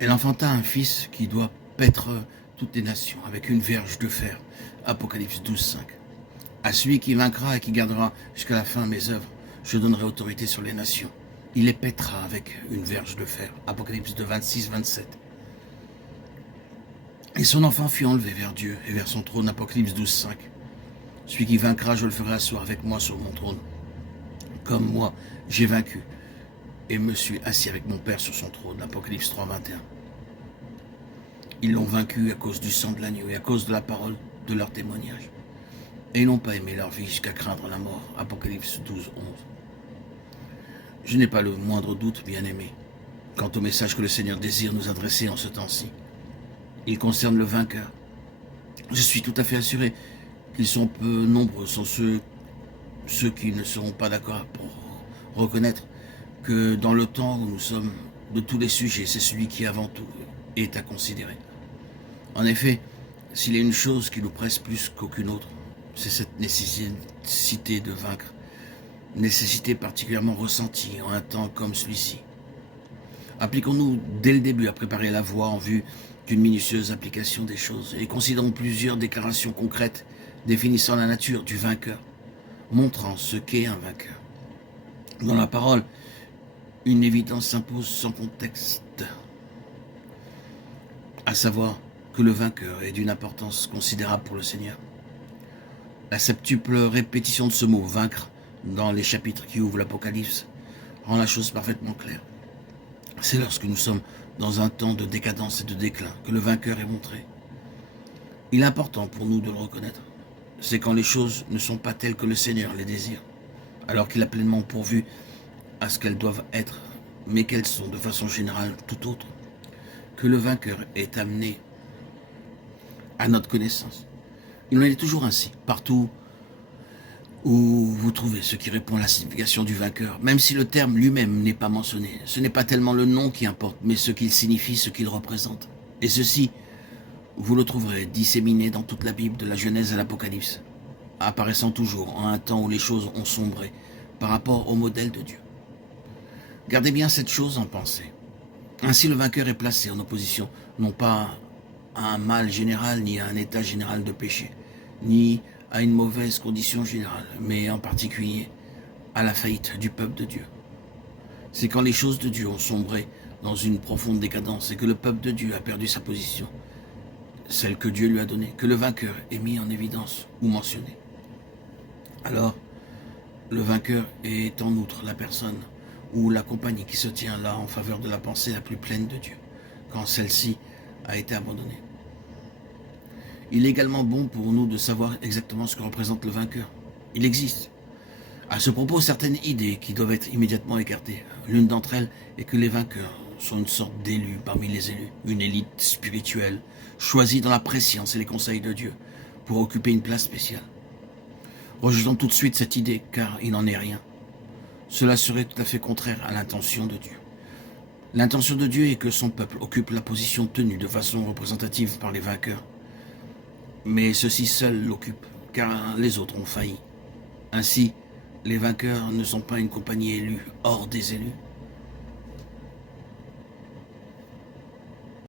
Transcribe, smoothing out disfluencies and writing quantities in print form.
Elle enfanta un fils qui doit paître toutes les nations avec une verge de fer. Apocalypse 12, 5. À celui qui vaincra et qui gardera jusqu'à la fin mes œuvres, je donnerai autorité sur les nations. Il les pètera avec une verge de fer. Apocalypse 2, 26, 27. Et son enfant fut enlevé vers Dieu et vers son trône. Apocalypse 12, 5. Celui qui vaincra, je le ferai asseoir avec moi sur mon trône. Comme moi, j'ai vaincu et me suis assis avec mon Père sur son trône. Apocalypse 3, 21. Ils l'ont vaincu à cause du sang de l'agneau et à cause de la parole de leur témoignage. Et ils n'ont pas aimé leur vie jusqu'à craindre la mort. Apocalypse 12, 11. Je n'ai pas le moindre doute, bien-aimé, quant au message que le Seigneur désire nous adresser en ce temps-ci. Il concerne le vainqueur. Je suis tout à fait assuré qu'ils sont peu nombreux, sont ceux qui ne seront pas d'accord pour reconnaître que dans le temps où nous sommes de tous les sujets, c'est celui qui avant tout est à considérer. En effet, s'il y a une chose qui nous presse plus qu'aucune autre, c'est cette nécessité de vaincre, nécessité particulièrement ressentie en un temps comme celui-ci. Appliquons-nous dès le début à préparer la voie en vue d'une minutieuse application des choses et considérons plusieurs déclarations concrètes définissant la nature du vainqueur, montrant ce qu'est un vainqueur. Dans la parole, une évidence s'impose sans contexte, à savoir que le vainqueur est d'une importance considérable pour le Seigneur. La septuple répétition de ce mot « vaincre » dans les chapitres qui ouvrent l'Apocalypse rend la chose parfaitement claire. C'est lorsque nous sommes dans un temps de décadence et de déclin que le vainqueur est montré. Il est important pour nous de le reconnaître. C'est quand les choses ne sont pas telles que le Seigneur les désire, alors qu'il a pleinement pourvu à ce qu'elles doivent être, mais qu'elles sont de façon générale tout autres, que le vainqueur est amené à notre connaissance. Il en est toujours ainsi, partout où vous trouvez ce qui répond à la signification du vainqueur, même si le terme lui-même n'est pas mentionné. Ce n'est pas tellement le nom qui importe, mais ce qu'il signifie, ce qu'il représente. Et ceci, vous le trouverez disséminé dans toute la Bible, de la Genèse à l'Apocalypse, apparaissant toujours en un temps où les choses ont sombré par rapport au modèle de Dieu. Gardez bien cette chose en pensée. Ainsi, le vainqueur est placé en opposition, non pas à un mal général, ni à un état général de péché, ni à une mauvaise condition générale, mais en particulier à la faillite du peuple de Dieu. C'est quand les choses de Dieu ont sombré dans une profonde décadence et que le peuple de Dieu a perdu sa position, celle que Dieu lui a donnée, que le vainqueur est mis en évidence ou mentionné. Alors, le vainqueur est en outre la personne ou la compagnie qui se tient là en faveur de la pensée la plus pleine de Dieu, quand celle-ci a été abandonnée. Il est également bon pour nous de savoir exactement ce que représente le vainqueur. Il existe, à ce propos, certaines idées qui doivent être immédiatement écartées. L'une d'entre elles est que les vainqueurs sont une sorte d'élus parmi les élus, une élite spirituelle, choisie dans la prescience et les conseils de Dieu, pour occuper une place spéciale. Rejetons tout de suite cette idée, car il n'en est rien. Cela serait tout à fait contraire à l'intention de Dieu. L'intention de Dieu est que son peuple occupe la position tenue de façon représentative par les vainqueurs. Mais ceux-ci seuls l'occupent, car les autres ont failli. Ainsi, les vainqueurs ne sont pas une compagnie élue hors des élus,